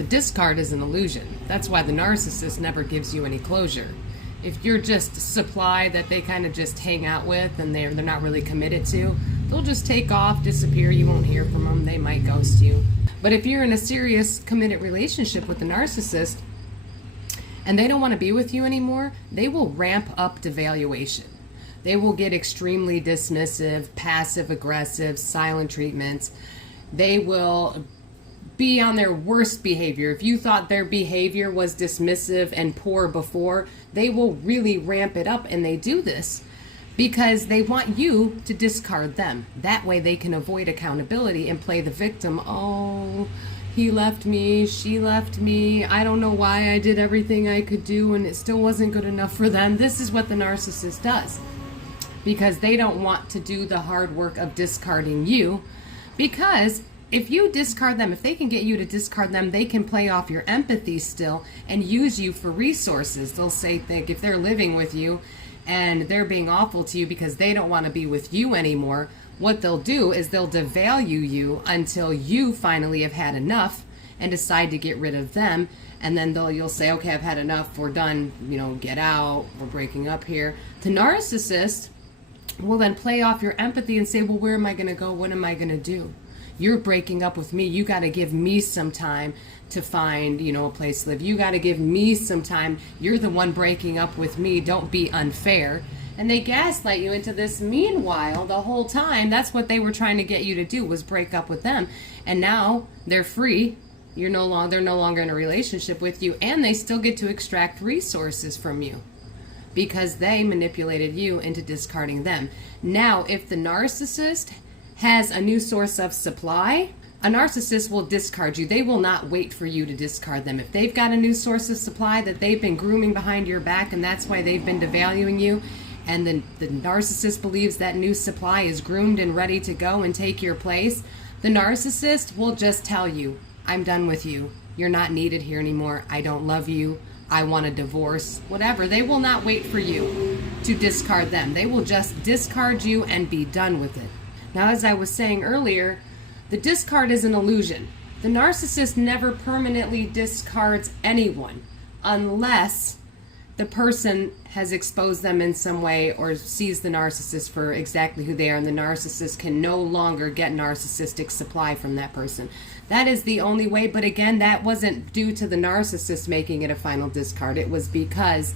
The discard is an illusion. That's why the narcissist never gives you any closure. If you're just supply that they kind of just hang out with and they're not really committed to, they'll just take off, disappear, you won't hear from them, they might ghost you. But if you're in a serious committed relationship with the narcissist and they don't want to be with you anymore, they will ramp up devaluation. They will get extremely dismissive, passive aggressive, silent treatments. They will be on their worst behavior. If you thought their behavior was dismissive and poor before, they will really ramp it up, and they do this because they want you to discard them. That way they can avoid accountability and play the victim. Oh, he left me, she left me, I don't know why I did everything I could do and it still wasn't good enough for them. This is what the narcissist does because they don't want to do the hard work of discarding you, because if you discard them, if they can get you to discard them, they can play off your empathy still and use you for resources. They'll say, if they're living with you and they're being awful to you because they don't want to be with you anymore, what they'll do is they'll devalue you until you finally have had enough and decide to get rid of them. And then you'll say, okay, I've had enough, we're done, get out, we're breaking up here. The narcissist will then play off your empathy and say, well, where am I going to go? What am I going to do? You're breaking up with me. You got to give me some time to find, a place to live. You got to give me some time. You're the one breaking up with me. Don't be unfair. And they gaslight you into this. Meanwhile, the whole time, that's what they were trying to get you to do, was break up with them. And now they're free. They're no longer in a relationship with you, and they still get to extract resources from you because they manipulated you into discarding them. Now, if the narcissist has a new source of supply, a narcissist will discard you. They will not wait for you to discard them. If they've got a new source of supply that they've been grooming behind your back, and that's why they've been devaluing you, and then the narcissist believes that new supply is groomed and ready to go and take your place, the narcissist will just tell you, I'm done with you. You're not needed here anymore. I don't love you. I want a divorce. Whatever. They will not wait for you to discard them. They will just discard you and be done with it. Now, as I was saying earlier, the discard is an illusion. The narcissist never permanently discards anyone unless the person has exposed them in some way or sees the narcissist for exactly who they are, and the narcissist can no longer get narcissistic supply from that person. That is the only way, but again, that wasn't due to the narcissist making it a final discard. It was because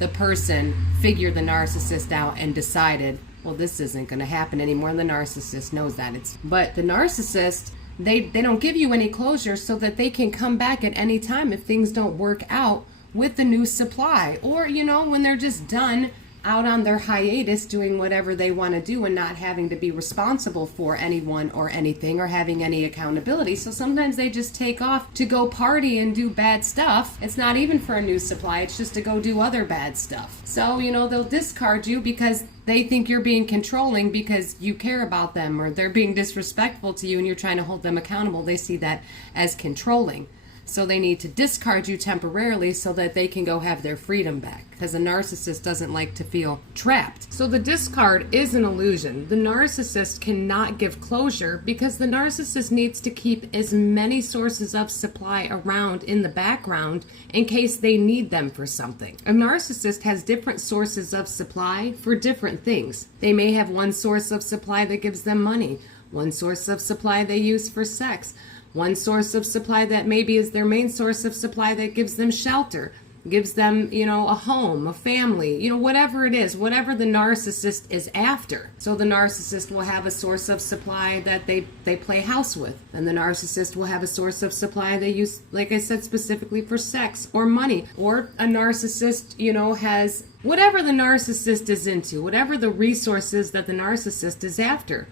the person figured the narcissist out and decided, well, this isn't going to happen anymore, and the narcissist knows that. But the narcissist, they don't give you any closure so that they can come back at any time if things don't work out with the new supply, or when they're just done out on their hiatus doing whatever they want to do and not having to be responsible for anyone or anything or having any accountability. So sometimes they just take off to go party and do bad stuff. It's not even for a new supply, it's just to go do other bad stuff. So they'll discard you because they think you're being controlling because you care about them, or they're being disrespectful to you and you're trying to hold them accountable. They see that as controlling. So they need to discard you temporarily so that they can go have their freedom back, because a narcissist doesn't like to feel trapped. So the discard is an illusion. The narcissist cannot give closure because the narcissist needs to keep as many sources of supply around in the background in case they need them for something. A narcissist has different sources of supply for different things. They may have one source of supply that gives them money, one source of supply they use for sex, one source of supply that maybe is their main source of supply that gives them shelter, gives them, a home, a family, whatever it is, whatever the narcissist is after. So the narcissist will have a source of supply that they play house with, and the narcissist will have a source of supply they use, like I said, specifically for sex or money. Or a narcissist, has whatever the narcissist is into, whatever the resources that the narcissist is after.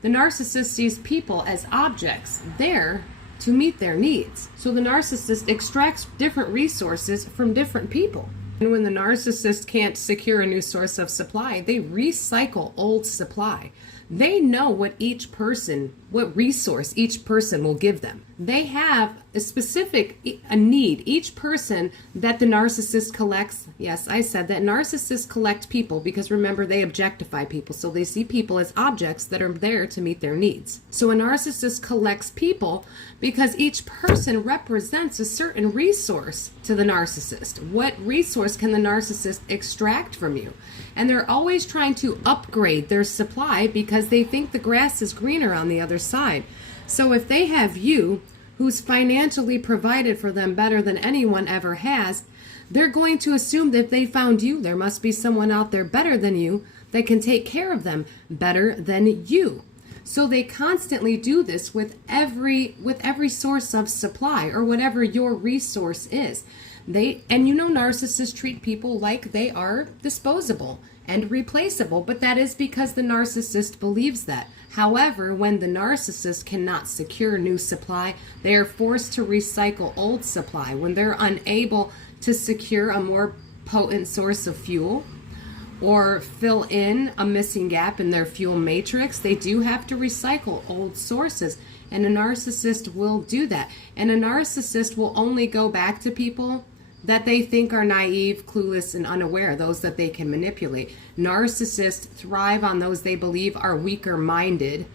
The narcissist sees people as objects there to meet their needs. So the narcissist extracts different resources from different people. And when the narcissist can't secure a new source of supply, they recycle old supply. They know what what resource each person will give them. They have a need. Each person that the narcissist collects, yes, I said that narcissists collect people because remember, they objectify people. So they see people as objects that are there to meet their needs. So a narcissist collects people because each person represents a certain resource to the narcissist. What resource can the narcissist extract from you? And they're always trying to upgrade their supply because they think the grass is greener on the other side. So if they have you, who's financially provided for them better than anyone ever has, they're going to assume that if they found you, there must be someone out there better than you that can take care of them better than you. So they constantly do this with every source of supply or whatever your resource is. Narcissists treat people like they are disposable and replaceable, but that is because the narcissist believes that. However, when the narcissist cannot secure new supply, they are forced to recycle old supply. When they're unable to secure a more potent source of fuel or fill in a missing gap in their fuel matrix, they do have to recycle old sources. And a narcissist will do that. And a narcissist will only go back to people that they think are naive, clueless, and unaware, those that they can manipulate. Narcissists thrive on those they believe are weaker minded,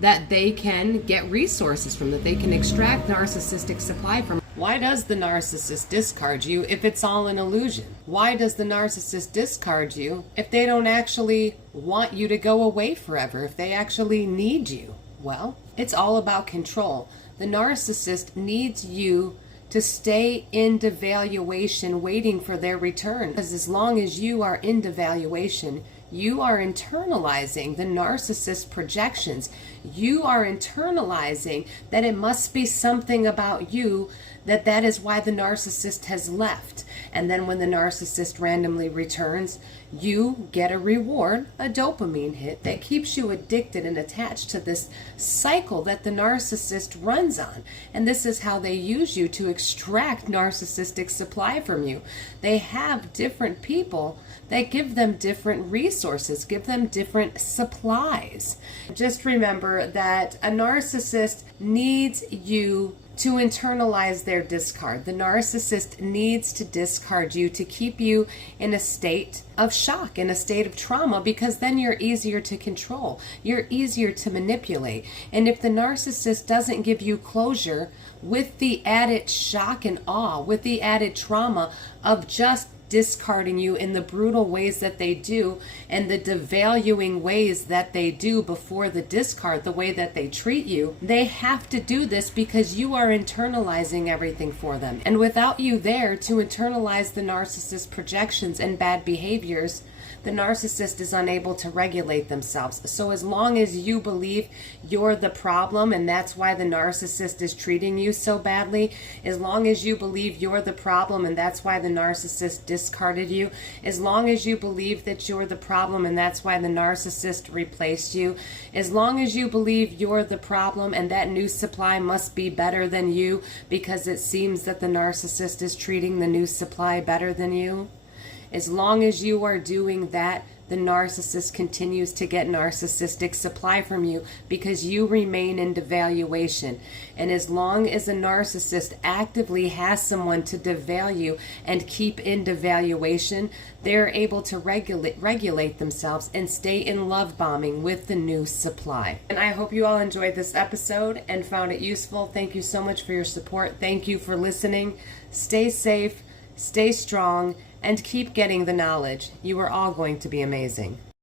that they can get resources from, that they can extract narcissistic supply from. Why does the narcissist discard you if it's all an illusion? Why does the narcissist discard you if they don't actually want you to go away forever, if they actually need you? Well, it's all about control. The narcissist needs you to stay in devaluation waiting for their return. Because as long as you are in devaluation, you are internalizing the narcissist projections. You are internalizing that it must be something about you, that is why the narcissist has left. And then when the narcissist randomly returns, you get a reward, a dopamine hit that keeps you addicted and attached to this cycle that the narcissist runs on. And this is how they use you to extract narcissistic supply from you. They have different people that give them different resources, give them different supplies. Just remember that a narcissist needs you to internalize their discard. The narcissist needs to discard you to keep you in a state of shock, in a state of trauma, because then you're easier to control. You're easier to manipulate. And if the narcissist doesn't give you closure with the added shock and awe, with the added trauma of just discarding you in the brutal ways that they do and the devaluing ways that they do before the discard, the way that they treat you, they have to do this because you are internalizing everything for them. And without you there to internalize the narcissist projections and bad behaviors, the narcissist is unable to regulate themselves. So as long as you believe you're the problem and that's why the narcissist is treating you so badly, as long as you believe you're the problem and that's why the narcissist discarded you, as long as you believe that you're the problem and that's why the narcissist replaced you, as long as you believe you're the problem and that new supply must be better than you because it seems that the narcissist is treating the new supply better than you, as long as you are doing that, the narcissist continues to get narcissistic supply from you because you remain in devaluation. And as long as a narcissist actively has someone to devalue and keep in devaluation, they're able to regulate themselves and stay in love bombing with the new supply. And I hope you all enjoyed this episode and found it useful. Thank you so much for your support. Thank you for listening. Stay safe, stay strong, and keep getting the knowledge. You are all going to be amazing.